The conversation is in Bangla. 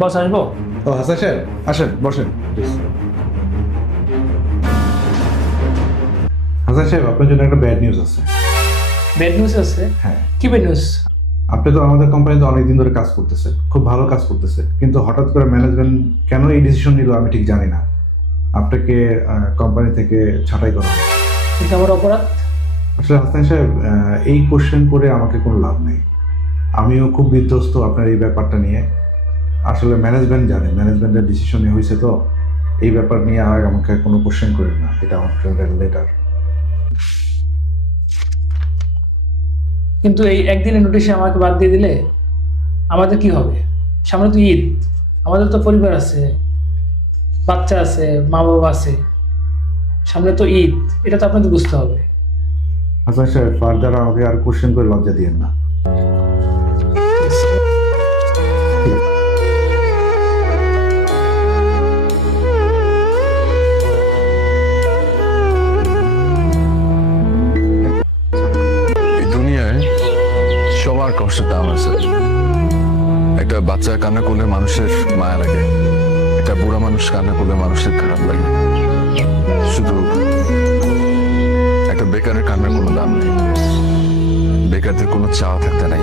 বস আসবো? ও হাসান সাহেব, আসেন বসেন please। হাসান সাহেব, আপনার জন্য একটা ব্যাড নিউজ আছে। ব্যাড নিউজ আছে? হ্যাঁ, কি ব্যাড নিউজ? আপনি তো আমাদের কোম্পানিতে অনেকদিন ধরে কাজ করতেছে, খুব ভালো কাজ করতেছে, কিন্তু হঠাৎ করে ম্যানেজমেন্ট কেন এই ডিসিশন নিল আমি ঠিক জানি না। আপনাকে কোম্পানি থেকে ছাঁটাই করা হবে। কিন্তু আমার অপরাধ? আসলে হাসান সাহেব, এই কোশ্চেন করে আমাকে কোনো লাভ নেই। আমিও খুব বিধ্বস্ত আপনার এই ব্যাপারটা নিয়ে। আসলে ম্যানেজমেন্ট জানে, ম্যানেজমেন্টের ডিসিশনে হয়েছে, তো এই ব্যাপার নিয়ে আর আমাকে কোনো কোশ্চেন করেন না। এটা আমার ফ্রেন্ডের লেটার। কিন্তু এই একদিনের নোটিশে আমাকে বাদ দিয়ে দিলে আমাদের কি হবে? সামনে তো ঈদ, আমাদের তো পরিবার আছে, বাচ্চা আছে, মা বাবা আছে, সামনে তো ঈদ, এটা তো আপনাদের বুঝতে হবে। হাসান সাহেব, ফার্দার আমাকে আর কোশ্চেন করে লজ্জা দিয়েন না। এই দুনিয়ায় সবার কষ্টের দাম আছে। একটা বাচ্চা কান্না করলে মানুষের মায়া লাগে, একটা বুড়া মানুষ কান্না করলে মানুষের খারাপ লাগে। শুধু একটা বেকারের কান্নার কোনো দাম নেই, বেকারদের কোনো চাওয়া থাকতে নাই।